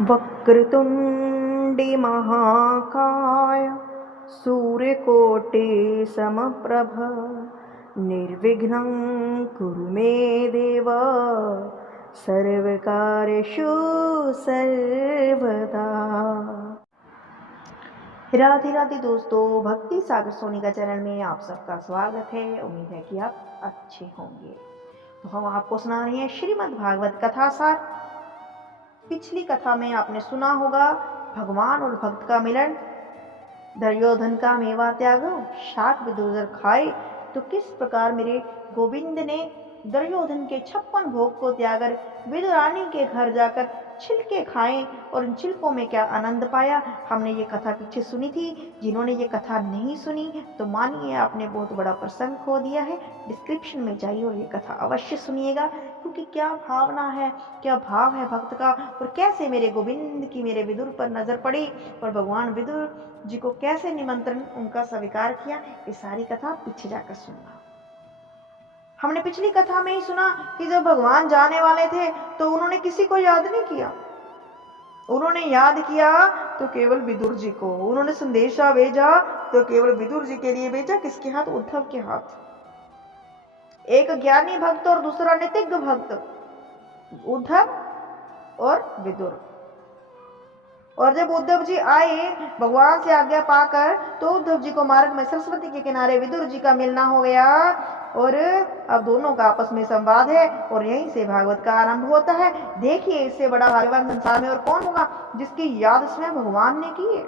वक्रतुण्डी महाकाय सूर्यकोटि समप्रभ निर्विघ्नं कुरु मे देव सर्वकार्येषु सर्वदा। राधे राधे दोस्तों, भक्ति सागर सोनिका चैनल में आप सबका स्वागत है। उम्मीद है कि आप अच्छे होंगे। तो हम आपको सुना रहे हैं श्रीमद् भागवत कथा सार। पिछली कथा में आपने सुना होगा भगवान और भक्त का मिलन, दुर्योधन का मेवा त्याग, शाक विदुर खाए, तो किस प्रकार मेरे गोविंद ने दुर्योधन के 56 भोग को त्यागर विदुरानी के घर जाकर छिलके खाए और इन छिलकों में क्या आनंद पाया, हमने ये कथा पीछे सुनी थी। जिन्होंने ये कथा नहीं सुनी तो मानिए आपने बहुत बड़ा प्रसंग खो दिया है। डिस्क्रिप्शन में जाइए और ये कथा अवश्य सुनिएगा, क्योंकि क्या भावना है, क्या भाव है भक्त का, और कैसे मेरे गोविंद की मेरे विदुर पर नजर पड़ी और भगवान विदुर जी को कैसे निमंत्रण उनका स्वीकार किया, ये सारी कथा पीछे जाकर सुनना। हमने पिछली कथा में ही सुना कि जब भगवान जाने वाले थे तो उन्होंने किसी को याद नहीं किया। उन्होंने याद किया तो केवल विदुर जी को। उन्होंने संदेशा भेजा तो केवल विदुर जी के लिए भेजा। किसके हाथ? उद्धव के हाथ। एक ज्ञानी भक्त और दूसरा नीतिज्ञ भक्त, उद्धव और विदुर। और जब उद्धव जी आए भगवान से आज्ञा पाकर, तो उद्धव जी को मार्ग में सरस्वती के किनारे विदुर जी का मिलना हो गया और अब दोनों का आपस में संवाद है और यहीं से भागवत का आरंभ होता है। देखिए, इससे बड़ा भाग्यवान संसार में और कौन होगा जिसकी याद स्वयं भगवान ने की है।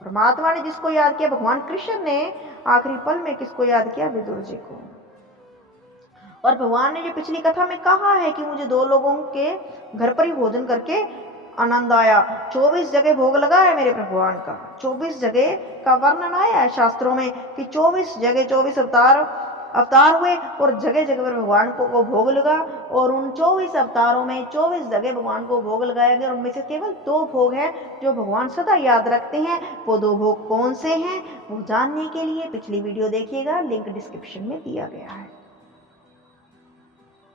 परमात्मा ने जिसको याद किया, भगवान कृष्ण ने आखिरी पल में किसको याद किया? विदुर जी को। और भगवान ने जो पिछली कथा में कहा है कि मुझे 2 लोगों के घर पर ही भोजन करके आनंद आया। 24 जगह भोग लगा है मेरे भगवान का। 24 जगह का वर्णन आया है शास्त्रों में कि 24 जगह 24 अवतार हुए और जगह जगह पर भगवान को भोग लगा। और उन 24 अवतारों में 24 जगह भगवान को भोग लगाया गया। उनमें से केवल 2 भोग हैं जो भगवान सदा याद रखते हैं। वो 2 भोग कौन से हैं, वो जानने के लिए पिछली वीडियो देखिएगा, लिंक डिस्क्रिप्शन में दिया गया है।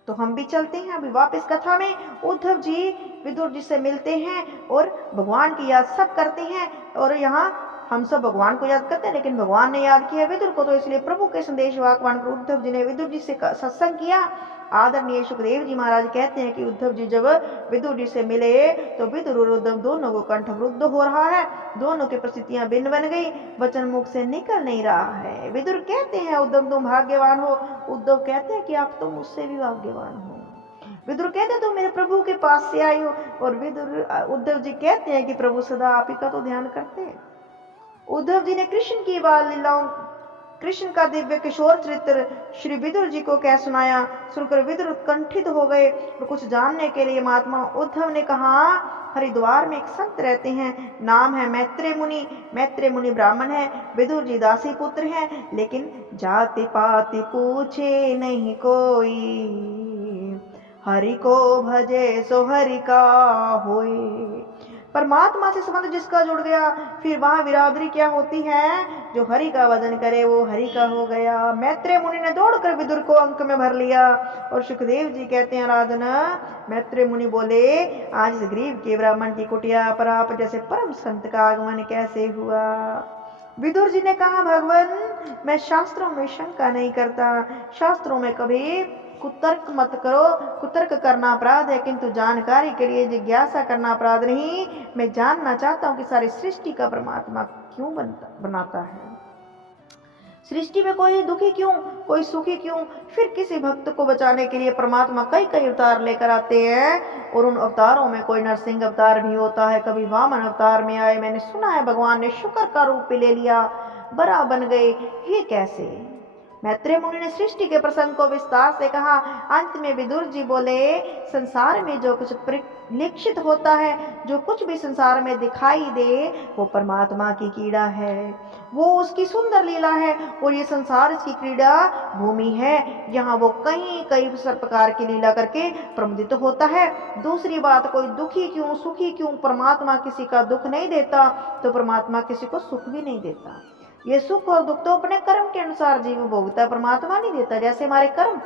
तो हम भी चलते हैं अभी वापस कथा में। उद्धव जी विदुर जी से मिलते हैं और भगवान की याद सब करते हैं। और यहाँ हम सब भगवान को याद करते हैं, लेकिन भगवान ने याद किया विदुर को, तो इसलिए प्रभु के संदेश वाकवान पर उद्धव जी ने विदुर जी से सत्संग किया। आदरणीय सुखदेव जी महाराज कहते हैं कि उद्धव जी जब विदुर जी से मिले तो विदुर और उद्धव दोनों को कंठरुद्ध हो रहा है। दोनों की परिस्थितियां भिन्न बन गई, वचन मुख से निकल नहीं रहा है। विदुर कहते हैं उद्धव तुम भाग्यवान हो। उद्धव कहते हैं कि आप तो मुझसे भी भाग्यवान हो। विदुर कहते हैं तुम मेरे प्रभु के पास से आई हो। और उद्धव जी कहते हैं कि प्रभु सदा आप ही का तो ध्यान करते हैं। उद्धव जी ने कृष्ण की बाल लीलाओं, कृष्ण का दिव्य किशोर चरित्र श्री विदुर जी को कह सुनाया। सुनकर विदुर उत्कंठित हो गए और कुछ जानने के लिए महात्मा उद्धव ने कहा, हरिद्वार में एक संत रहते हैं, नाम है मैत्रेय मुनि। मैत्रेय मुनि ब्राह्मण है, विदुर जी दासी पुत्र हैं, लेकिन जाति पाति पूछे नहीं कोई, हरि को भजे सो हरि का होए। परमात्मा से संबंध जिसका जुड़ गया, फिर वहां बिरादरी क्या होती है? जो हरि का भजन करे वो हरि का हो गया। मैत्रेय मुनि ने दौड़कर विदुर को अंक में भर लिया। और सुखदेव जी कहते हैं, राजन मैत्रेय मुनि बोले, आज इस गरीब के ब्राह्मण की कुटिया पर आप जैसे परम संत का आगमन कैसे हुआ? विदुर जी ने कहा, भगवान मैं शास्त्रों में शंका नहीं करता, शास्त्रों में कभी कुतर्क मत करो। कुतर्क करना अपराध है, किंतु जानकारी के लिए जिज्ञासा करना अपराध नहीं। मैं जानना चाहता हूँ कि सारी सृष्टि का परमात्मा क्यों बनाता है। सृष्टि में कोई दुखी क्यों, कोई सुखी क्यों? फिर किसी भक्त को बचाने के लिए परमात्मा कई कई अवतार लेकर आते हैं। और उन अवतारों में कोई नरसिंह अवतार भी होता है, कभी वामन अवतार में आए। मैंने सुना है भगवान ने शुक्र का रूप ले लिया, बड़ा बन गए। ये कैसे? मैत्रेय मुनि ने सृष्टि के प्रसंग को विस्तार से कहा। अंत में विदुर जी बोले, संसार में जो कुछ परिलक्षित होता है, जो कुछ भी संसार में दिखाई दे, वो परमात्मा की क्रीड़ा है, वो उसकी सुंदर लीला है। और ये संसार इसकी क्रीड़ा भूमि है, यहाँ वो कई कई प्रकार की लीला करके प्रमुदित होता है। दूसरी बात, कोई दुखी क्यों, सुखी क्यों? परमात्मा किसी का दुख नहीं देता, तो परमात्मा किसी को सुख भी नहीं देता। ये सुख और दुख तो अपने कर्म के अनुसार जीव भोगता, परमात्मा नहीं देता। जैसे हमारे कर्म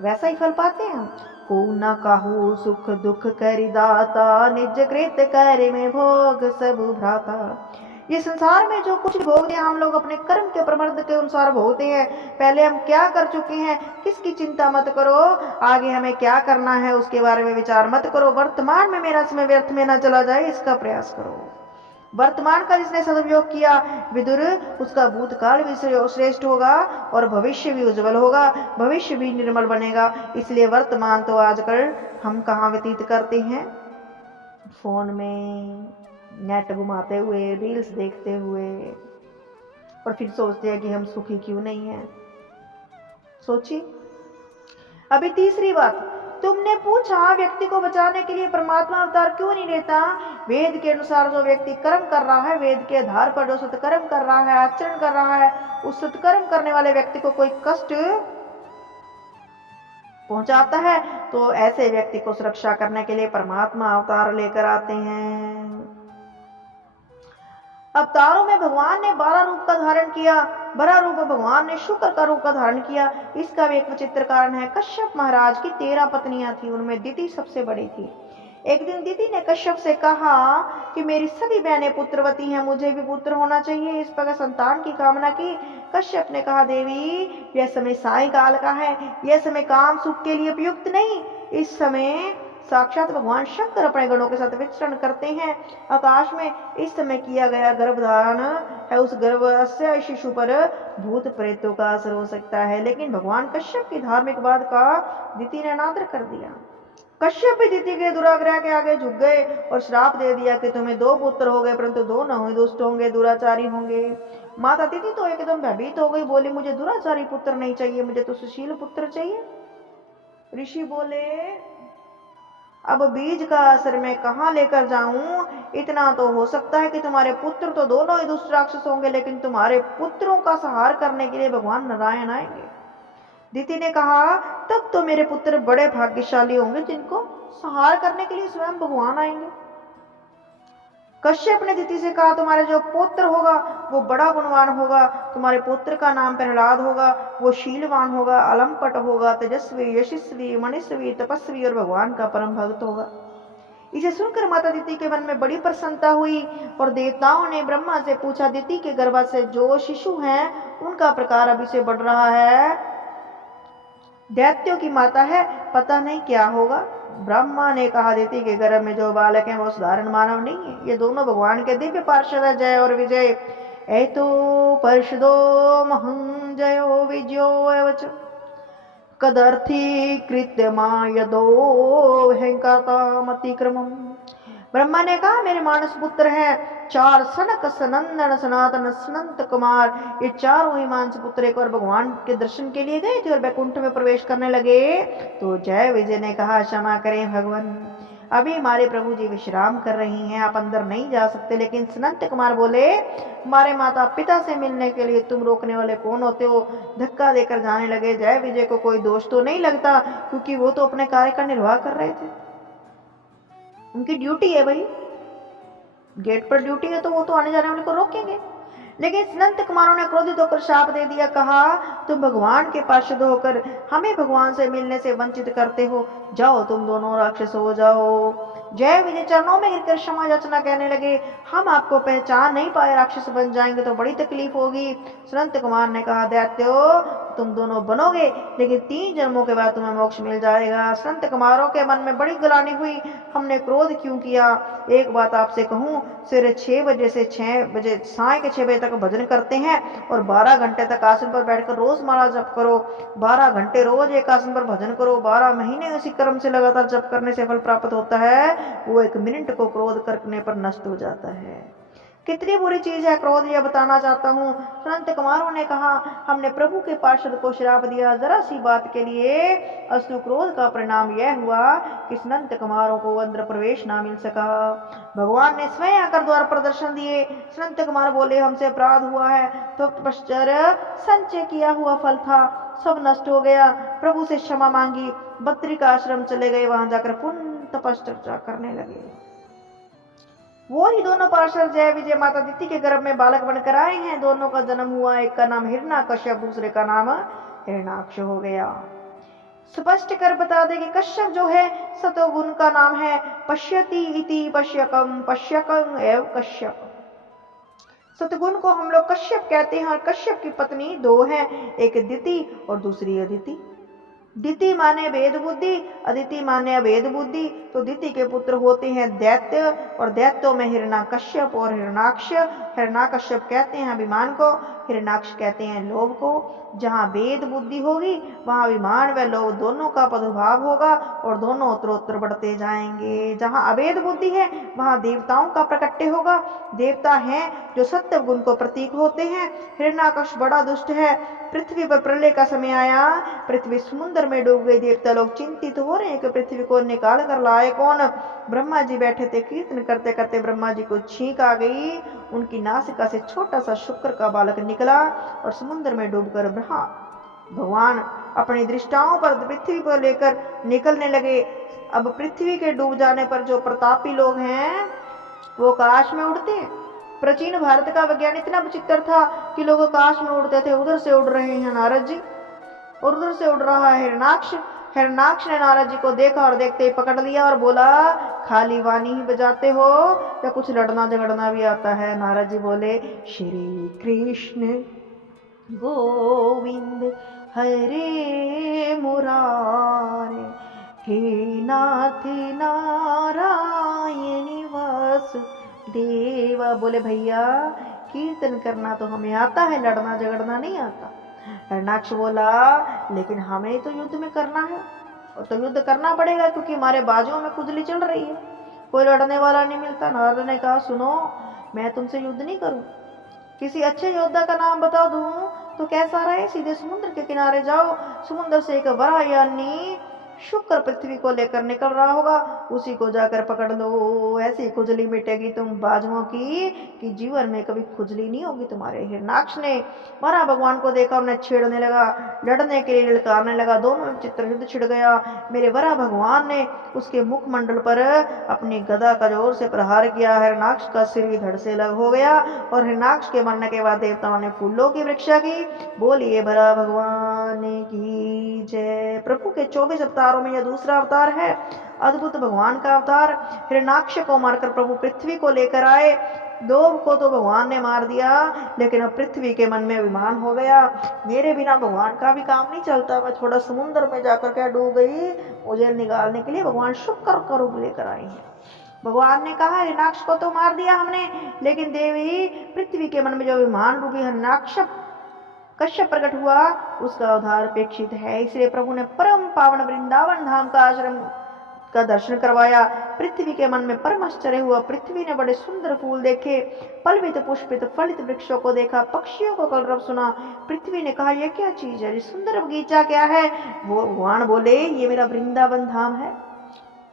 वैसा ही फल पाते हैं हम। को न काहू सुख दुख करि दाता, निज कृत कर में भोग सब भ्राता। ये संसार में जो कुछ भोगते हैं हम लोग अपने कर्म के प्रमर्द के अनुसार भोगते हैं। पहले हम क्या कर चुके हैं किसकी चिंता मत करो, आगे हमें क्या करना है उसके बारे में विचार मत करो। वर्तमान में मेरा समय व्यर्थ में ना चला जाए इसका प्रयास करो। वर्तमान का जिसने सदुपयोग किया विदुर, उसका भूतकाल भी श्रेष्ठ होगा और भविष्य भी उज्जवल होगा, भविष्य भी निर्मल बनेगा। इसलिए वर्तमान तो आजकल हम कहाँ व्यतीत करते हैं, फोन में नेट घुमाते हुए, रील्स देखते हुए, और फिर सोचते हैं कि हम सुखी क्यों नहीं हैं। सोचिए। अभी तीसरी बात, तुमने पूछा व्यक्ति को बचाने के लिए परमात्मा अवतार क्यों नहीं लेता। वेद के अनुसार जो व्यक्ति कर्म कर रहा है, वेद के आधार पर जो सत्कर्म कर रहा है, आचरण कर रहा है, उस सत्कर्म करने वाले व्यक्ति को कोई कष्ट पहुंचाता है तो ऐसे व्यक्ति को सुरक्षा करने के लिए परमात्मा अवतार लेकर आते हैं। अवतारों में भगवान ने 12 रूप का धारण किया। 12 रूप भगवान ने शुक्र का रूप का धारण किया। इसका भी एक विचित्र कारण है। कश्यप महाराज की 13 पत्नियां थी, उनमें दिति सबसे बड़ी थी। एक दिन दिति ने कश्यप से कहा कि मेरी सभी बहनें पुत्रवती हैं, मुझे भी पुत्र होना चाहिए। इस प्रकार संतान की कामना की। कश्यप ने कहा, देवी यह समय सायंकाल का है, यह समय काम सुख के लिए उपयुक्त नहीं। इस समय साक्षात भगवान शंकर अपने गणों के साथ विचरण करते हैं आकाश में। इस समय किया गया गर्भधारण है, उस गर्भस्थ शिशु पर भूत प्रेतों का असर हो सकता है। लेकिन भगवान कश्यप की धार्मिक बात का दिति ने अनादर कर दिया। कश्यप भी दिति के दुराग्रह के आगे झुक गए और श्राप दे दिया कि तुम्हें 2 पुत्र हो गए, परंतु 2 न हुए, दुष्ट होंगे, दुराचारी होंगे। माता दिति तो एकदम भयभीत हो गई, बोली मुझे दुराचारी पुत्र नहीं चाहिए, मुझे तो सुशील पुत्र चाहिए। ऋषि बोले, अब बीज का असर मैं कहाँ लेकर जाऊं। इतना तो हो सकता है कि तुम्हारे पुत्र तो दोनों ही दुष्ट राक्षस होंगे, लेकिन तुम्हारे पुत्रों का संहार करने के लिए भगवान नारायण आएंगे। दिति ने कहा, तब तो मेरे पुत्र बड़े भाग्यशाली होंगे जिनको संहार करने के लिए स्वयं भगवान आएंगे। कश्यप ने दिति से कहा, तुम्हारे जो पुत्र होगा वो बड़ा गुणवान होगा। तुम्हारे पुत्र का नाम प्रहलाद होगा, वो शीलवान होगा, अलंपट होगा, तेजस्वी, यशस्वी, मनीषवी, तपस्वी और भगवान का परम भक्त होगा। इसे सुनकर माता दिति के मन में बड़ी प्रसन्नता हुई और देवताओं ने ब्रह्मा से पूछा, दिति के गर्भ से जो शिशु हैं उनका प्रकार अभी से बढ़ रहा है, दैत्यों की माता है, पता नहीं क्या होगा। ब्रह्मा ने कहा, दिति के गर्भ में जो बालक है वो साधारण मानव नहीं है, ये दोनों भगवान के दिव्य पार्षद है, जय और विजय। एतो पर्षदो महं जयो विजयो एवच कदर्थी कृत्यमा यदो अतिक्रमम। ब्रह्मा ने कहा, मेरे मानस पुत्र हैं 4 सनक, सनंदन, सनातन, सनंत कुमार। ये चारों ही मानस पुत्र एक और भगवान के दर्शन के लिए गए थे और वैकुंठ में प्रवेश करने लगे तो जय विजय ने कहा, क्षमा करें भगवान, अभी हमारे प्रभु जी विश्राम कर रही हैं, आप अंदर नहीं जा सकते। लेकिन सनंत कुमार बोले, हमारे माता पिता से मिलने के लिए तुम रोकने वाले कौन होते हो। धक्का देकर जाने लगे। जय विजय को कोई दोष तो नहीं लगता, क्योंकि वो तो अपने कार्य का निर्वाह कर रहे थे, उनकी ड्यूटी है भाई, गेट पर ड्यूटी है तो वो तो आने जाने वाले को रोकेंगे। लेकिन सनंत कुमारों ने क्रोधित होकर शाप दे दिया, कहा, तुम भगवान के पार्षद होकर हमें भगवान से मिलने से वंचित करते हो, जाओ तुम दोनों राक्षस हो जाओ। जय विजय चरणों में गिरकर क्षमा याचना कहने लगे, हम आपको पहचान नहीं पाए, राक्षस बन जाएंगे तो बड़ी तकलीफ होगी। सनंत कुमार ने कहा, दैत्यो तुम दोनों बनोगे, लेकिन 3 जन्मों के बाद तुम्हें मोक्ष मिल जाएगा। संत कुमारों के मन में बड़ी ग्लानि हुई, हमने क्रोध क्यों किया। एक बात आपसे कहूं, सवेरे 6 बजे से 6 बजे, साय के 6 बजे तक भजन करते हैं और 12 घंटे तक आसन पर बैठकर रोज माला जप करो। 12 घंटे रोज एक आसन पर भजन करो। 12 महीने उसी कर्म से लगातार जप करने से फल प्राप्त होता है, वो 1 मिनट को क्रोध करने पर नष्ट हो जाता है। कितनी बुरी चीज है क्रोध, यह बताना चाहता हूँ। संत कुमारों ने कहा, हमने प्रभु के पार्षद को श्राप दिया जरा सी बात के लिए। अस्तु क्रोध का परिणाम यह हुआ कि संत कुमारों को अंदर प्रवेश ना मिल सका। भगवान ने स्वयं आकर द्वार पर दर्शन दिए। संत कुमार बोले, हमसे अपराध हुआ है, तो पश्चात संचय किया हुआ फल था, सब नष्ट हो गया। प्रभु से क्षमा मांगी, बद्रिक आश्रम चले गए, वहां जाकर पुण्य तपश्चर्या करने लगे। वो ही दोनों पार्षद जय विजय माता दिति के गर्भ में बालक बनकर आए हैं। दोनों का जन्म हुआ, एक का नाम हिरण्यकश्यप, दूसरे का नाम हिरण्याक्ष हो गया। स्पष्ट कर बता दे कि कश्यप जो है सतोगुण का नाम है। पश्यति इति पश्यकम, पश्यकम एव कश्यप। सतगुण को हम लोग कश्यप कहते हैं और कश्यप की पत्नी दो हैं, एक दिति और दूसरी अदिति। दिति माने वेद बुद्धि, अदिति माने अवेद बुद्धि। तो दिति के पुत्र होते हैं दैत्य और दैत्यों में हिरण्यकश्यप और हिरण्याक्ष। हिरण्याकश्यप कहते हैं अभिमान को, हिरण्याक्ष कहते हैं लोभ को। जहाँ वेद बुद्धि होगी वहाँ अभिमान व लोभ दोनों का प्रादुर्भाव होगा और दोनों उत्तरोत्तर बढ़ते जाएंगे। जहाँ अवेद बुद्धि है वहाँ देवताओं का प्रकट्य होगा। देवता हैं जो सत्य गुण को प्रतीक होते हैं। हिरण्याकश्य बड़ा दुष्ट है। पृथ्वी पर प्रलय का समय आया, पृथ्वी समुद्र में डूब गई। देवता लोग चिंतित हो रहे हैं कि पृथ्वी को निकाल कर लाए कौन। ब्रह्मा जी बैठे थे, कीर्तन करते करते ब्रह्मा जी को छींक आ गई। उनकी नासिका से छोटा सा शुक्र का बालक निकला और समुद्र में डूबकर भगवान अपनी दृष्टाओं पर पृथ्वी पर लेकर निकलने लगे। अब पृथ्वी के डूब जाने पर जो प्रतापी लोग हैं वो आकाश में उड़ते हैं। प्राचीन भारत का विज्ञान इतना विचित्र था कि लोग आकाश में उड़ते थे। उधर से उड़ रहे हैं नारद जी और उधर से उड़ रहा है हिरण्याक्ष। हिरण्याक्ष ने नारद जी को देखा और देखते ही पकड़ लिया और बोला, खाली वाणी ही बजाते हो या कुछ लड़ना झगड़ना भी आता है? नारद जी बोले, श्री कृष्ण गोविंद हरे मुरारे, हे नाथ नारायण वासुदेवा। बोले भैया कीर्तन करना तो हमें आता है, लड़ना झगड़ना नहीं आता। हिरण्याक्ष बोला, लेकिन हमें तो युद्ध में करना है और तो युद्ध करना पड़ेगा क्योंकि हमारे बाजुओं में खुजली चल रही है, कोई लड़ने वाला नहीं मिलता। नारद ने कहा, सुनो मैं तुमसे युद्ध नहीं करूं, किसी अच्छे योद्धा का नाम बता दूं तो कैसा रहे? सीधे समुद्र के किनारे जाओ, समुद्र से एक बड़ा यानी शुक्र पृथ्वी को लेकर निकल रहा होगा, उसी को जाकर पकड़ लो, ऐसी खुजली मिटेगी तुम बाजुओं की कि जीवन में कभी खुजली नहीं होगी तुम्हारे। हिरण्याक्ष ने मारा भगवान को देखा, उन्हें छेड़ने लगा, लड़ने के लिए ललकारने लगा। दोनों में चित्र युद्ध छिड़ गया। मेरे वरा भगवान ने उसके मुखमंडल पर अपनी गदा का जोर से प्रहार किया। हिरण्याक्ष का सिर भी धड़ से अलग हो गया और हिरण्याक्ष के मरने के बाद देवताओं ने फूलों की वृक्षा की। बोलिए वरा भगवान की जय। प्रभु के 24 अवतारों में यह दूसरा अवतार है, अद्भुत भगवान का अवतार। हिरण्याक्ष को मारकर प्रभु पृथ्वी को लेकर आए। लोभ को तो भगवान ने मार दिया, लेकिन अब पृथ्वी के मन में अभिमान हो गया, मेरे बिना भगवान का भी काम नहीं चलता। मैं थोड़ा समुद्र में जाकर क्या डूब गई, मुझे निकालने के लिए भगवान शुक्र का रूप लेकर आए हैं। भगवान ने कहा, हिरण्याक्ष को तो मार दिया हमने, लेकिन देवी पृथ्वी के मन में जो अभिमान रूपी हिरण्याक्ष कश्यप प्रकट हुआ उसका उद्धार अपेक्षित है। इसलिए प्रभु ने परम पावन वृंदावन धाम का आश्रम का दर्शन करवाया। पृथ्वी के मन में परम आश्चर्य हुआ। पृथ्वी ने बड़े सुंदर फूल देखे, पल्वित पुष्पित फलित वृक्षों को देखा, पक्षियों को कलरव सुना। पृथ्वी ने कहा, यह क्या चीज है, ये सुंदर बगीचा क्या है? वो भगवान बोले, ये मेरा वृंदावन धाम है।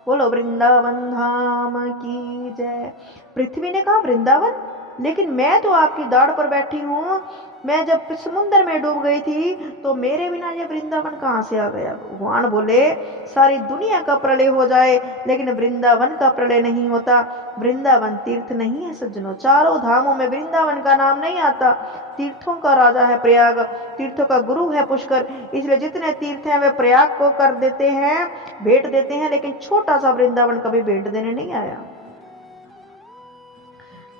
बोलो वृंदावन धाम की जय। पृथ्वी ने कहा, वृंदावन, लेकिन मैं तो आपकी दाढ़ पर बैठी हूँ। मैं जब समुद्र में डूब गई थी तो मेरे बिना ये वृंदावन कहाँ से आ गया? भगवान बोले, सारी दुनिया का प्रलय हो जाए लेकिन वृंदावन का प्रलय नहीं होता। वृंदावन तीर्थ नहीं है सज्जनों, चारों धामों में वृंदावन का नाम नहीं आता। तीर्थों का राजा है प्रयाग, तीर्थों का गुरु है पुष्कर, इसलिए जितने तीर्थ हैं वे प्रयाग को कर देते हैं, भेंट देते हैं, लेकिन छोटा सा वृंदावन कभी भेंट देने नहीं आया।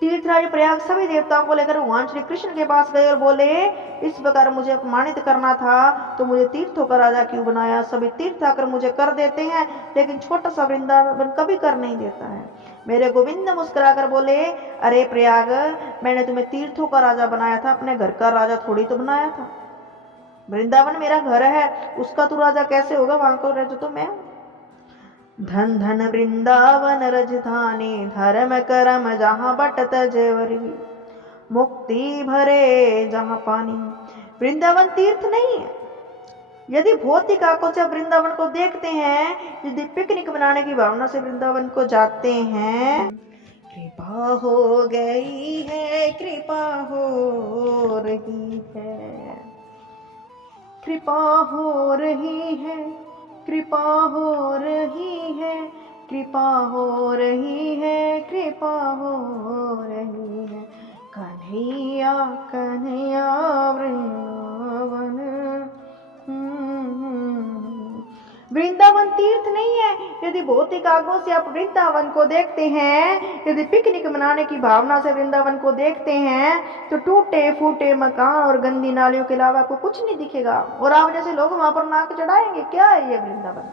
तीर्थराज प्रयाग सभी देवताओं को लेकर भगवान श्री कृष्ण के पास गए और बोले, इस प्रकार मुझे अपमानित करना था तो मुझे तीर्थों का राजा क्यों बनाया? सभी तीर्थ आकर मुझे कर देते हैं, लेकिन छोटा सा वृंदावन कभी कर नहीं देता है। मेरे गोविंद मुस्कुराकर बोले, अरे प्रयाग, मैंने तुम्हें तीर्थों का राजा बनाया था, अपने घर का राजा थोड़ी तो बनाया था। वृंदावन मेरा घर है, उसका तू राजा कैसे होगा? वहां का राजा तो मैं हूं। धन धन वृंदावन रजधानी, धर्म करम जहाँ बटत जेवरी, मुक्ति भरे जहाँ पानी। वृंदावन तीर्थ नहीं है। यदि भौतिक आंखों से वृंदावन को देखते हैं, यदि पिकनिक बनाने की भावना से वृंदावन को जाते हैं, कृपा हो गई है, कृपा हो रही है, कृपा हो रही है, कृपा हो रही है, कृपा हो रही है, कृपा हो रही है। कन्हैया कन्हैया वृंदावन, वृंदावन तीर्थ नहीं है। यदि भौतिक आंखों से आप वृंदावन को देखते हैं, यदि पिकनिक मनाने की भावना से वृंदावन को देखते हैं, तो टूटे फूटे मकान और गंदी नालियों के अलावा आपको कुछ नहीं दिखेगा। और आप जैसे लोग वहां पर नाक चढ़ाएंगे, क्या है ये वृंदावन,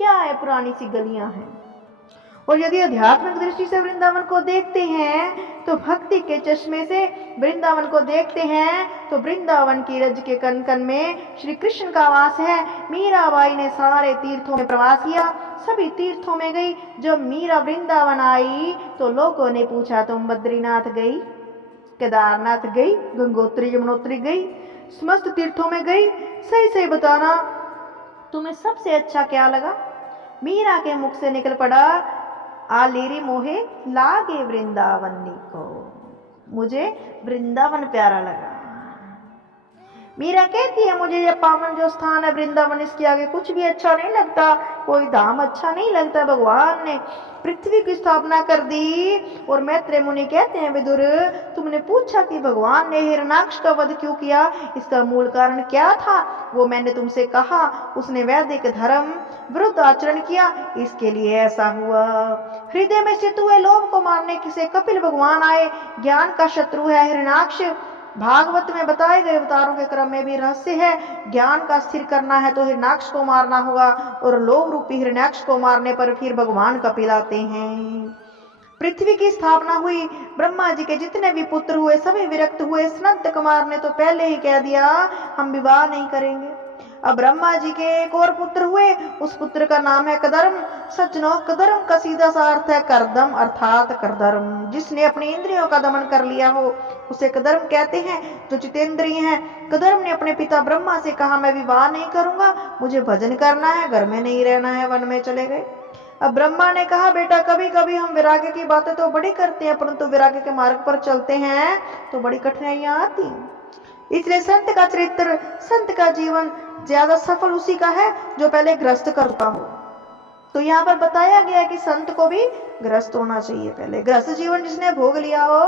क्या है, पुरानी सी गलियां हैं। और यदि आध्यात्मिक दृष्टि से वृंदावन को देखते हैं, तो भक्ति के चश्मे से वृंदावन को देखते हैं, तो वृंदावन की रज के कण कण में श्री कृष्ण का वास है। मीराबाई ने सारे तीर्थों में प्रवास किया, सभी तीर्थों में गई। जब मीरा वृंदावन आई तो लोगों ने पूछा, तुम बद्रीनाथ गई, केदारनाथ गई, गंगोत्री यमुनोत्री गई, समस्त तीर्थों में गई, सही सही बताना तुम्हें सबसे अच्छा क्या लगा। मीरा के मुख से निकल पड़ा, आलेरी मोहे लागे वृंदावन को, मुझे वृंदावन प्यारा लगा। मीरा कहती है, मुझे यह पावन जो स्थान है वृंदावन, इसके आगे कुछ भी अच्छा नहीं लगता, कोई धाम अच्छा नहीं लगता। भगवान ने पृथ्वी की स्थापना कर दी। और मैत्रेय मुनि कहते हैं, विदुर तुमने पूछा कि भगवान ने हिरण्याक्ष का वध क्यों किया, इसका मूल कारण क्या था। वो मैंने तुमसे कहा, उसने वैदिक धर्म विरुद्ध आचरण किया, इसके लिए ऐसा हुआ। हृदय में स्थित हुए लोभ को मारने से कपिल भगवान आए। ज्ञान का शत्रु है हिरण्याक्ष। भागवत में बताए गए अवतारों के क्रम में भी रहस्य है। ज्ञान का स्थिर करना है तो हिरण्याक्ष को मारना होगा, और लोभ रूपी हिरण्याक्ष को मारने पर फिर भगवान कपिल आते हैं। पृथ्वी की स्थापना हुई, ब्रह्मा जी के जितने भी पुत्र हुए सभी विरक्त हुए। सनत कुमार ने तो पहले ही कह दिया, हम विवाह नहीं करेंगे। अब ब्रह्मा जी के एक और पुत्र हुए, उस पुत्र का नाम है कदर्म। सज्जनों, कदर्म का सीधा सा अर्थ है करदम, अर्थात करदर्म। जिसने अपनी इंद्रियों का दमन कर लिया हो उसे कदर्म कहते हैं, जो जितेंद्रिय हैं। कदर्म ने अपने पिता ब्रह्मा से कहा, मैं विवाह नहीं करूंगा, मुझे भजन करना है, घर में नहीं रहना है, वन में चले गए। अब ब्रह्मा ने कहा, बेटा कभी कभी हम वैराग्य की बातें तो बड़ी करते हैं, परंतु वैराग्य के मार्ग पर चलते हैं तो बड़ी कठिनाइयां आती हैं। इसलिए संत का चरित्र, संत का जीवन ज्यादा सफल उसी का है जो पहले ग्रस्त करता हो। तो यहाँ पर बताया गया है कि संत को भी ग्रस्त होना चाहिए, पहले ग्रस्त जीवन जिसने भोग लिया हो।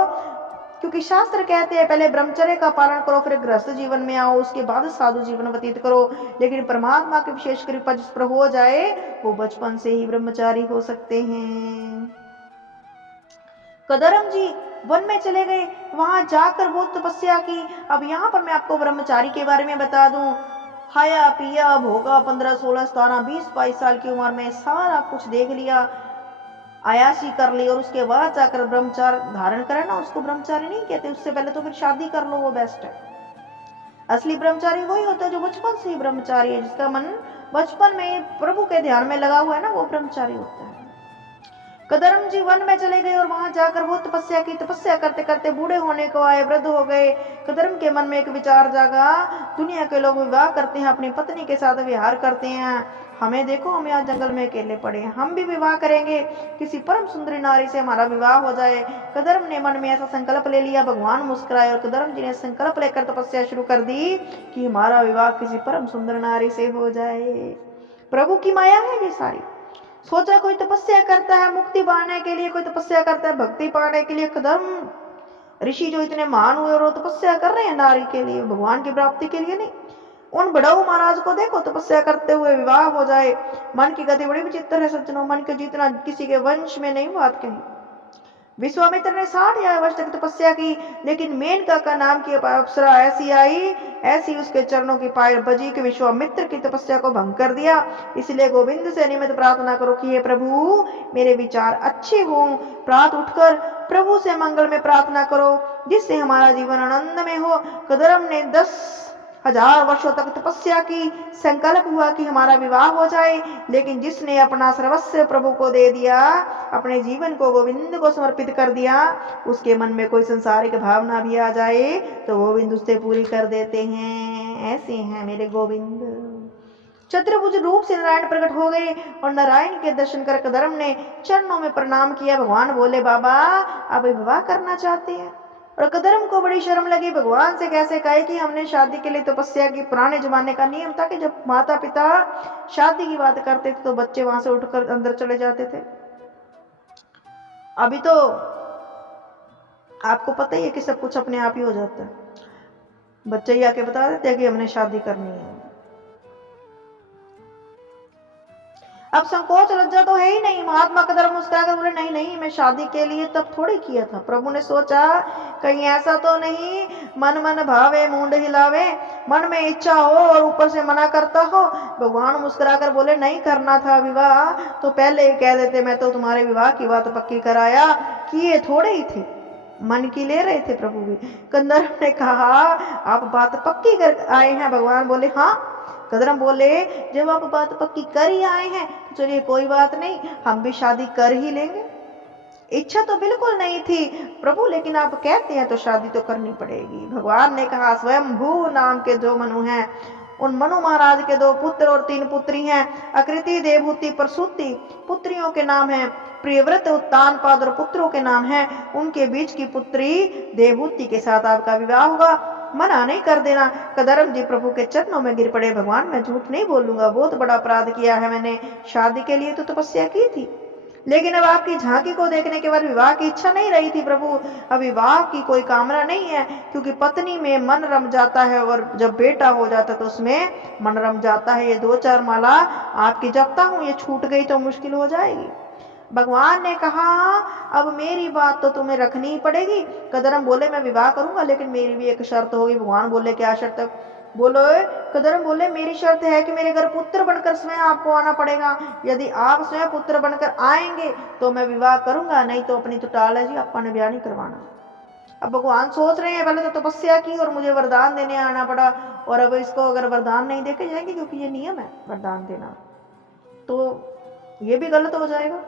क्योंकि शास्त्र कहते हैं पहले ब्रह्मचर्य का पालन करो, फिर ग्रस्त जीवन में आओ, उसके बाद साधु जीवन व्यतीत करो। लेकिन परमात्मा की विशेष कृपा जिस पर हो जाए वो बचपन से ही ब्रह्मचारी हो सकते हैं। कदरम जी वन में चले गए, वहां जाकर बहुत तपस्या की। अब यहाँ पर मैं आपको ब्रह्मचारी के बारे में बता दूं। खाया पिया भोगा, 15 16 17 20 22 साल की उम्र में सारा कुछ देख लिया, आयासी कर ली, और उसके बाद जाकर ब्रह्मचार धारण करे ना, उसको ब्रह्मचारी नहीं कहते। उससे पहले तो फिर शादी कर लो, वो बेस्ट है। असली ब्रह्मचारी वही होता है जो बचपन से ही ब्रह्मचारी है, जिसका मन बचपन में प्रभु के ध्यान में लगा हुआ है ना, वो ब्रह्मचारी होता है। कदरम जी वन में चले गए और वहां जाकर वो तपस्या की। तपस्या करते करते बूढ़े होने को आए, वृद्ध हो गए। कदरम के मन में एक विचार जागा, दुनिया के लोग विवाह करते हैं, अपनी पत्नी के साथ विहार करते हैं, हमें देखो हम यहाँ जंगल में अकेले पड़े हैं, हम भी विवाह करेंगे, किसी परम सुंदरी नारी से हमारा विवाह हो जाए। कदरम ने मन में ऐसा संकल्प ले लिया। भगवान मुस्कुराए और कदरम जी ने संकल्प लेकर तपस्या शुरू कर दी कि हमारा विवाह किसी परम सुंदर नारी से हो जाए। प्रभु की माया है ये सारी। सोचा कोई तपस्या करता है मुक्ति पाने के लिए, कोई तपस्या करता है भक्ति पाने के लिए। कदम ऋषि जो इतने महान हुए और वो तपस्या कर रहे हैं नारी के लिए, भगवान की प्राप्ति के लिए नहीं। उन बड़ाऊ महाराज को देखो तपस्या करते हुए विवाह हो जाए। मन की गति बड़ी विचित्र है सज्जनों, मन के जितना किसी के वंश में नहीं बात कही। विश्वामित्र ने 60 वर्ष तक तपस्या की, लेकिन मेनका का नाम की अप्सरा ऐसी आई, ऐसी उसके चरणों की पायल बजी कि विश्वामित्र की तपस्या को भंग कर दिया। इसलिए गोविंद से नियमित प्रार्थना करो कि हे प्रभु मेरे विचार अच्छे हों। प्रात उठकर प्रभु से मंगल में प्रार्थना करो, जिससे हमारा जीवन आनंद में हो। कदरम ने 10,000 वर्षों तक तपस्या की, संकल्प हुआ कि हमारा विवाह हो जाए। लेकिन जिसने अपना सर्वस्व प्रभु को दे दिया, अपने जीवन को गोविंद को समर्पित कर दिया, उसके मन में कोई संसारिक भावना भी आ जाए तो गोविंद उससे पूरी कर देते हैं। ऐसे हैं मेरे गोविंद। चतुर्भुज रूप से नारायण प्रकट हो गए और नारायण के दर्शन कर कदरम ने चरणों में प्रणाम किया। भगवान बोले, बाबा आप विवाह करना चाहते हैं? और कदरम को बड़ी शर्म लगी। भगवान से कैसे कहे कि हमने शादी के लिए तपस्या की। पुराने जमाने का नियम था कि जब माता पिता शादी की बात करते थे तो बच्चे वहां से उठकर अंदर चले जाते थे। अभी तो आपको पता ही है कि सब कुछ अपने आप ही हो जाता है। बच्चे ही आके बता देते हैं कि हमने शादी करनी है। अब संकोच लज्जा तो है ही नहीं। महात्मा कदर मुस्कुराकर बोले, नहीं नहीं, मैं शादी के लिए तब थोड़ी किया था। प्रभु ने सोचा कहीं ऐसा तो नहीं मन मन भावे मुंड हिलावे, मन में इच्छा हो और ऊपर से मना करता हो। भगवान मुस्कुराकर बोले, नहीं करना था विवाह तो पहले ही कह देते, मैं तो तुम्हारे विवाह की बात पक्की कराया, किए थोड़े ही थे, मन की ले रहे थे प्रभु भी। कंदर्प ने कहा, आप बात पक्की कर आए हैं? भगवान बोले, हाँ। कदरम बोले, जब आप बात पक्की कर ही आए हैं तो चलिए कोई बात नहीं, हम भी शादी कर ही लेंगे। इच्छा तो बिल्कुल नहीं थी प्रभु, लेकिन आप कहते हैं तो शादी तो करनी पड़ेगी। भगवान ने कहा, स्वयंभू नाम के जो मनु हैं, उन मनु महाराज के 2 पुत्र और 3 पुत्री हैं। आकृति, देवहूति, प्रसूति पुत्रियों के नाम हैं। प्रियव्रत, उत्तानपाद और पुत्रों के नाम हैं। उनके बीच की पुत्री देवहूति के साथ आपका विवाह होगा, मना नहीं कर देना। कदरम जी प्रभु के चरणों में गिर पड़े, भगवान मैं झूठ नहीं बोलूंगा, बहुत बड़ा अपराध किया है मैंने, शादी के लिए तो तपस्या की थी, लेकिन अब आपकी झांकी को देखने के बाद विवाह की इच्छा नहीं रही थी प्रभु। अब विवाह की कोई कामना नहीं है, क्योंकि पत्नी में मन रम जाता है और जब बेटा हो जाता है तो उसमें मन रम जाता है। ये 2-4 माला आपकी जपता हूं, ये छूट गई तो मुश्किल हो जाएगी। भगवान ने कहा, अब मेरी बात तो तुम्हें रखनी ही पड़ेगी। कदरम बोले, मैं विवाह करूंगा, लेकिन मेरी भी एक शर्त होगी। भगवान बोले, क्या शर्त? बोलो। कदरम बोले, मेरी शर्त है कि मेरे घर पुत्र बनकर स्वयं आपको आना पड़ेगा। यदि आप स्वयं पुत्र बनकर आएंगे तो मैं विवाह करूंगा, नहीं तो अपनी तो टाल है जी, आपका ने ब्याह नहीं करवाना। अब भगवान सोच रहे हैं, पहले तो तपस्या की और मुझे वरदान देने आना पड़ा, और अब इसको अगर वरदान नहीं देके जाएंगे, क्योंकि ये नियम है वरदान देना, तो ये भी गलत हो जाएगा।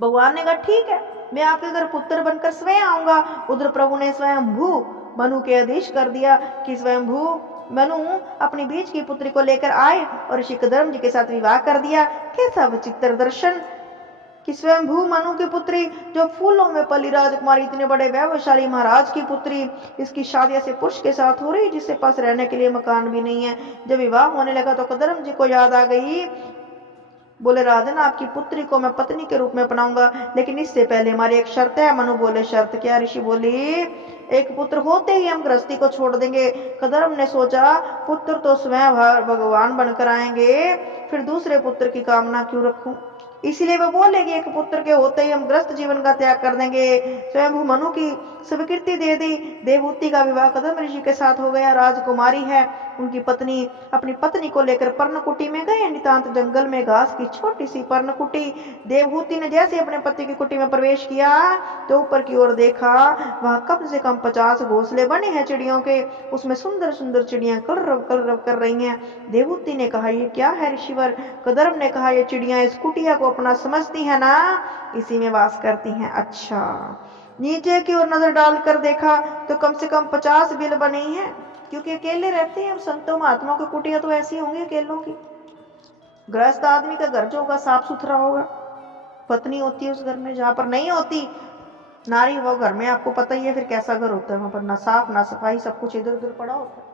भगवान ने कहा, ठीक है, मैं आपके घर पुत्र बनकर स्वयं आऊंगा। उधर प्रभु ने स्वयंभू मनु के आदेश कर दिया कि स्वयंभू मनु अपनी बीच की पुत्री को लेकर आए और ऋषि कदरम जी के साथ विवाह कर दिया। कैसा विचित्र दर्शन कि स्वयंभू मनु की पुत्री, जो फूलों में पली राजकुमारी, इतने बड़े वैभवशाली महाराज की पुत्री, इसकी शादी ऐसे पुरुष के साथ हो रही जिसके पास रहने के लिए मकान भी नहीं है। जब विवाह होने लगा तो कदरम जी को याद आ गई। बोले, राजन आपकी पुत्री को मैं पत्नी के रूप में अपनाऊंगा, लेकिन इससे पहले हमारी एक शर्त है। मनु बोले, शर्त क्या? ऋषि बोली, एक पुत्र होते ही हम गृहस्थी को छोड़ देंगे। कदरम ने सोचा, पुत्र तो स्वयं भगवान बनकर आएंगे, फिर दूसरे पुत्र की कामना क्यों रखूं? इसलिए वो बोले कि एक पुत्र के होते ही हम गृहस्थ जीवन का त्याग कर देंगे। स्वयं मनु की स्वीकृति दे दी। देवहूति का विवाह कदम ऋषि के साथ हो गया। राजकुमारी है, उनकी पत्नी अपनी पत्नी को लेकर पर्णकुटी में गए। नितांत जंगल में घास की छोटी सी पर्णकुटी। देवहूति ने जैसे अपने पति की कुटी में प्रवेश किया तो ऊपर की ओर देखा, वहां कम से कम 50 घोंसले बने हैं चिड़ियों के। उसमें सुंदर सुंदर चिड़ियां कलरव कलरव कर रही हैं। देवहूति ने कहा, ये क्या है ऋषिवर? कदर्म ने कहा, ये चिड़ियां इस कुटिया को अपना समझती है ना, इसी में वास करती हैं। अच्छा, नीचे की ओर नजर डालकर देखा तो कम से कम 50 बिल बनी हैं, क्योंकि अकेले रहते हैं। संतों महात्माओं की कुटिया तो ऐसी होंगी अकेलों की। गृहस्थ आदमी का घर जो होगा साफ सुथरा होगा, पत्नी होती है उस घर में। जहां पर नहीं होती नारी, वो घर में आपको पता ही है फिर कैसा घर होता है। वहां पर ना साफ ना सफाई, सब कुछ इधर उधर पड़ा होता है।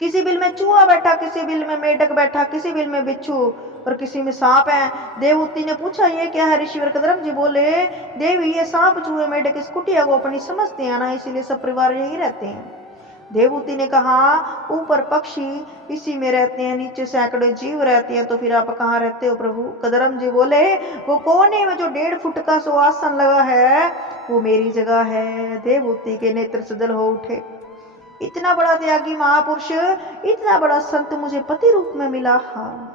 किसी बिल में चूहा बैठा, किसी बिल में मेढक बैठा, किसी बिल में बिच्छू और किसी में सांप है। देवहूति ने पूछा, ये क्या है ऋषिवर? कदरम जी बोले, देवी ये सांप चूहे मेढक इस कुटिया को अपनी समझते हैं ना, इसीलिए सब परिवार यही रहते हैं। देवहूति ने कहा, ऊपर पक्षी इसी में रहते हैं, नीचे सैकड़ों जीव रहते हैं, तो फिर आप कहाँ रहते हो प्रभु? कदरम जी बोले, वो कोने में जो 1.5 फुट का सुआसन लगा है वो मेरी जगह है। देवहूति के नेत्र सजल हो उठे। इतना बड़ा त्यागी महापुरुष, इतना बड़ा संत मुझे पति रूप में मिला। हाँ।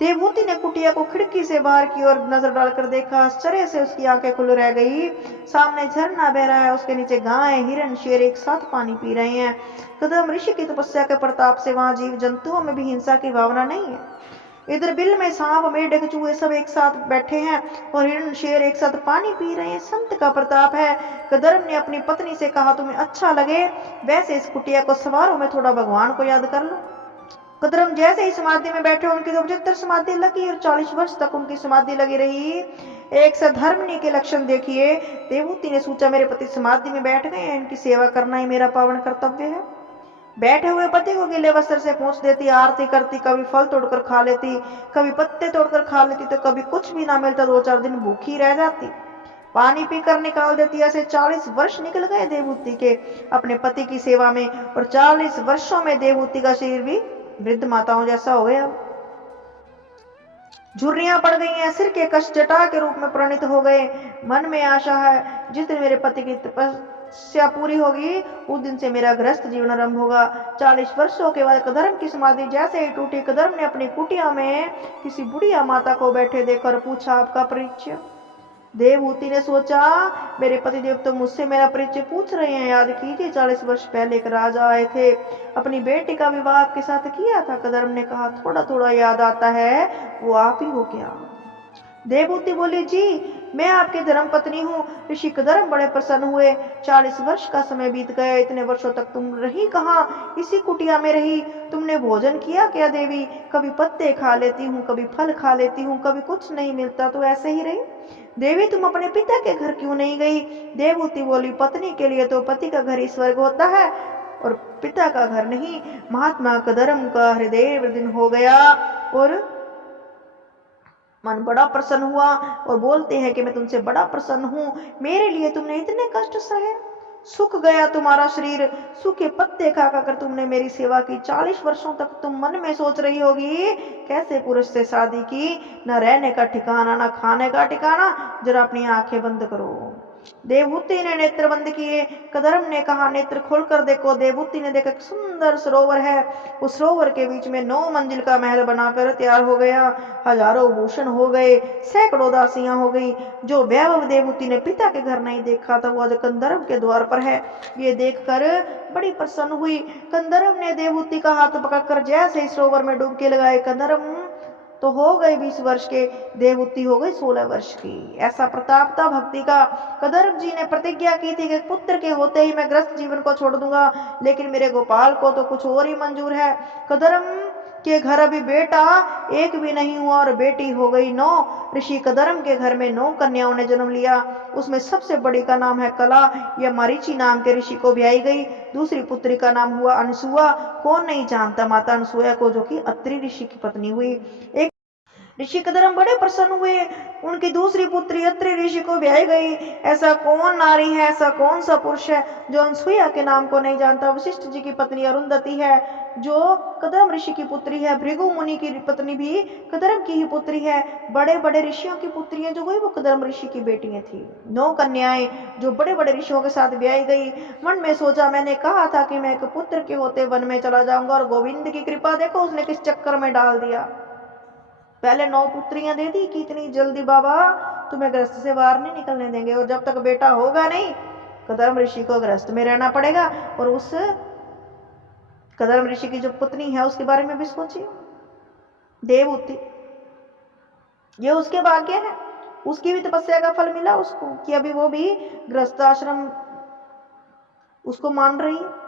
देवहूति ने कुटिया को खिड़की से बाहर की ओर नजर डालकर देखा। आश्चर्य से उसकी आंखें खुल रह गई। सामने झरना बह रहा है, उसके नीचे गाय, हिरण, शेर एक साथ पानी पी रहे हैं। कदम ऋषि की तपस्या के प्रताप से वहां जीव जंतुओं में भी हिंसा की भावना नहीं है। इधर बिल में सांप, मेढक, चूहे सब एक साथ बैठे हैं और हिरण, शेर एक साथ पानी पी रहे हैं। संत का प्रताप है। कदर्म ने अपनी पत्नी से कहा, तुम्हें अच्छा लगे वैसे इस कुटिया को संवारो, मैं थोड़ा भगवान को याद कर लूं। कदरम जैसे ही समाधि में बैठे, उनकी 75 समाधि लगी और 40 वर्ष तक उनकी समाधि लगी रही। एक सधर्मनी के लक्षण देखिए। देवहूति ने सोचा, मेरे पति समाधि में बैठ गए हैं, इनकी सेवा करना ही मेरा पावन कर्तव्य है। बैठे हुए पति को गीले वस्त्र से पोंछ देती, आरती करती, कभी फल तोड़कर खा लेती, कभी पत्ते तोड़कर खा लेती, तो कभी कुछ भी ना मिलता 2-4 दिन भूखी रह जाती, पानी पीकर निकाल देती। ऐसे 40 वर्ष निकल गए देवहूति के अपने पति की सेवा में, और 40 वर्षों में देवहूति का शरीर भी वृद्ध माताओं जैसा हो गया। झुर्रियां पड़ गई हैं, सिर के कष्ट जटा के रूप में परिणित हो गए। मन में आशा है जिस दिन मेरे पति की तपस्या पूरी होगी उस दिन से मेरा गृहस्थ जीवन आरंभ होगा। 40 वर्षों के बाद कदर्म की समाधि जैसे ही टूटी, कदर्म ने अपनी कुटिया में किसी बुढ़िया माता को बैठे देखकर पूछा, आपका परिचय? देवहूति ने सोचा, मेरे पतिदेव तो मुझसे मेरा परिचय पूछ रहे हैं। याद कीजिए 40 वर्ष पहले एक राजा आए थे, अपनी बेटी का विवाह आपके साथ किया था। कदर्म ने कहा, थोड़ा थोड़ा याद आता है, वो आप ही हो क्या? देवहूति बोली, जी मैं आपकी धर्म पत्नी हूँ। ऋषि कदर्म बड़े प्रसन्न हुए। 40 वर्ष का समय बीत गया, इतने वर्षों तक तुम रही कहाँ? इसी कुटिया में रही। तुमने भोजन किया क्या देवी? कभी पत्ते खा लेती हूँ, कभी फल खा लेती हूँ, कभी कुछ नहीं मिलता तो ऐसे ही रही। देवी तुम अपने पिता के घर क्यों नहीं गई? देवहूति बोली, पत्नी के लिए तो पति का घर ही स्वर्ग होता है और पिता का घर नहीं। महात्मा कदर्म का हृदय विदीर्ण हो गया और मन बड़ा प्रसन्न हुआ और बोलते हैं कि मैं तुमसे बड़ा प्रसन्न हूँ, मेरे लिए तुमने इतने कष्ट सहे। सूख गया तुम्हारा शरीर, सूखे पत्ते खा कर तुमने मेरी सेवा की। 40 वर्षों तक तुम मन में सोच रही होगी कैसे पुरुष से शादी की, न रहने का ठिकाना न खाने का ठिकाना। जरा अपनी आंखें बंद करो। देवहूति ने नेत्र बंद किए। कदर्म ने कहा, नेत्र खोलकर देखो। देवहूति ने देखा, सुंदर सरोवर है। उस सरोवर के बीच में 9 मंजिल का महल बनाकर तैयार हो गया। हजारों भूषण हो गए, सैकड़ों दासियां हो गई। जो वैभव देवहूति ने पिता के घर नहीं देखा था वो आज कंदर्प के द्वार पर है। ये देखकर बड़ी प्रसन्न हुई। कंदर्प ने देवहूति का हाथ पकड़कर जैसे इस सरोवर में डुबकी लगाए। कंदर्प तो हो गए 20 वर्ष के, देवहूति हो गई 16 वर्ष की। ऐसा प्रताप था भक्ति का। कदर्प जी ने प्रतिज्ञा की थी कि पुत्र के होते ही मैं गृहस्थ जीवन को छोड़ दूंगा, लेकिन मेरे गोपाल को तो कुछ और ही मंजूर है। कदर्प के घर अभी बेटा एक भी नहीं हुआ और बेटी हो गई 9। ऋषि कदर्प के घर में 9 कन्याओं ने जन्म लिया। उसमें सबसे बड़ी का नाम है कला, यह मरीचि नाम के ऋषि को ब्याई गई। दूसरी पुत्री का नाम हुआ अनसुआ। कौन नहीं जानता माता अनसुया को, जो कि अत्रि ऋषि की पत्नी हुई। एक ऋषि कदर्प बड़े प्रसन्न हुए, उनकी दूसरी पुत्री अत्रि ऋषि को ब्याई गई। ऐसा कौन नारी है, ऐसा कौन सा पुरुष है जो अनसुया के नाम को नहीं जानता? वशिष्ठ जी की पत्नी अरुंधति है जो कदर्प ऋषि की पुत्री है। भृगु मुनि की पत्नी भी कदर्प की ही पुत्री है। बड़े बड़े ऋषियों की पुत्रियां जो गई वो कदर्प ऋषि की बेटियां थी। 9 कन्याएं जो बड़े बड़े ऋषियों के साथ ब्याई गई। मन में सोचा, मैंने कहा था कि मैं एक पुत्र के होते वन में चला जाऊंगा और गोविंद की कृपा देखो उसने किस चक्कर में डाल दिया। पहले 9 पुत्रियां दे दी कि इतनी जल्दी बाबा तुम्हें गृहस्थ से बाहर नहीं निकलने देंगे, और जब तक बेटा होगा नहीं कदर्प ऋषि को गृहस्थ में रहना पड़ेगा। और उस कदर्प ऋषि की जो पत्नी है उसके बारे में भी सोचिए, देवहूति, ये उसके भाग्य है। उसकी भी तपस्या का फल मिला उसको कि अभी वो भी गृहस्थ आश्रम उसको मान रही है।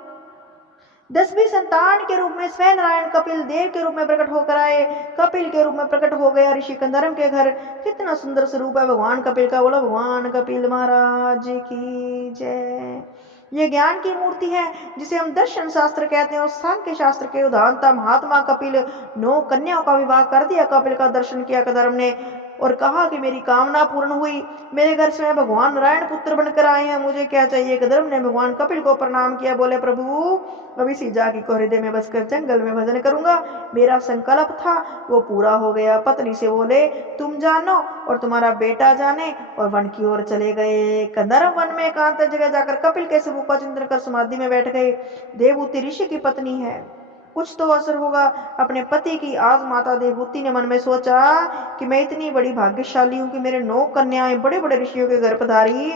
10वीं संतान के रूप में स्वयं नारायण कपिल देव के रूप में प्रकट होकर आए। कपिल के रूप में प्रकट हो गया ऋषि कंदर्प के घर। कितना सुंदर स्वरूप है भगवान कपिल का। बोलो भगवान कपिल महाराज की जय। ये ज्ञान की मूर्ति है जिसे हम दर्शन शास्त्र कहते हैं और सांख्य शास्त्र के उदाहरणता महात्मा कपिल। 9 कन्याओं का विवाह कर दिया। कपिल का दर्शन किया कदर्प ने और कहा कि मेरी कामना पूर्ण हुई, मेरे घर स्वयं भगवान नारायण पुत्र बनकर आए हैं, मुझे क्या चाहिए। कदर्प ने भगवान कपिल को प्रणाम किया। बोले, प्रभु अभी सी जागी को हृदय में बसकर जंगल में भजन करूंगा। मेरा संकल्प था वो पूरा हो गया। पत्नी से बोले, तुम जानो और तुम्हारा बेटा जाने, और वन की ओर चले गए। कदर्प वन में एकांत जगह जाकर कपिल के स्वरूप का चिंतन कर समाधि में बैठ गए। देवहूति ऋषि की पत्नी है, कुछ तो असर होगा अपने पति की। आज माता देवहूति ने मन में सोचा कि मैं इतनी बड़ी भाग्यशाली हूँ कि मेरे 9 कन्याएं बड़े बड़े ऋषियों के घर पधारी,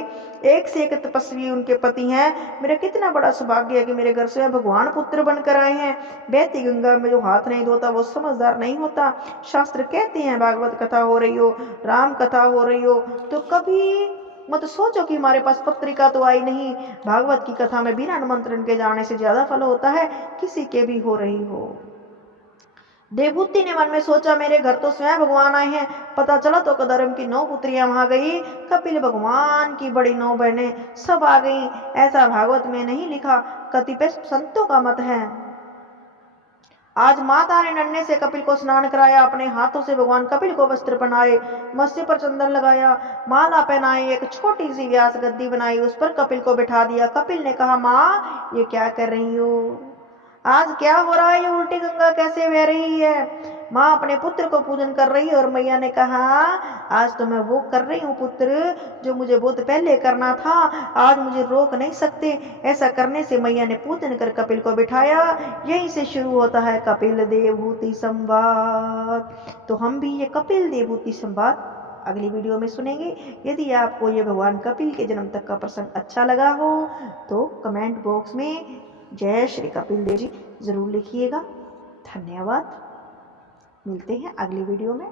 एक से एक तपस्वी उनके पति हैं। मेरा कितना बड़ा सौभाग्य है कि मेरे घर से भगवान पुत्र बनकर आए हैं। बहती गंगा में जो हाथ नहीं धोता वो समझदार नहीं होता। शास्त्र कहते हैं भागवत कथा हो रही हो, राम कथा हो रही हो तो कभी मत सोचो कि हमारे पास पत्रिका तो आई नहीं। भागवत की कथा में बिना निमंत्रण के जाने से ज्यादा फल होता है किसी के भी हो रही हो। देवहूति ने मन में सोचा, मेरे घर तो स्वयं भगवान आए हैं। पता चला तो कदर्प की 9 पुत्रियां वहां गई। कपिल भगवान की बड़ी 9 बहनें सब आ गई। ऐसा भागवत में नहीं लिखा, कतिपय संतों का मत है। आज माता ने नन्हे से कपिल को स्नान कराया। अपने हाथों से भगवान कपिल को वस्त्र पहनाए, मत्स्य पर चंदन लगाया, माला पहनाई, एक छोटी सी व्यास गद्दी बनाई, उस पर कपिल को बिठा दिया। कपिल ने कहा, माँ ये क्या कर रही हो? आज क्या हो रहा है, ये उल्टी गंगा कैसे बह रही है। माँ अपने पुत्र को पूजन कर रही है और मैया ने कहा आज तो मैं वो कर रही हूँ पुत्र जो मुझे बहुत पहले करना था, आज मुझे रोक नहीं सकते। ऐसा करने से मैया ने पूजन कर कपिल को बिठाया। यहीं से शुरू होता है कपिल देवहूति संवाद। तो हम भी ये कपिल देवहूति संवाद अगली वीडियो में सुनेंगे। यदि आपको ये भगवान कपिल के जन्म तक का प्रसंग अच्छा लगा हो तो कमेंट बॉक्स में जय श्री कपिल देव जी जरूर लिखिएगा। धन्यवाद। मिलते हैं अगली वीडियो में।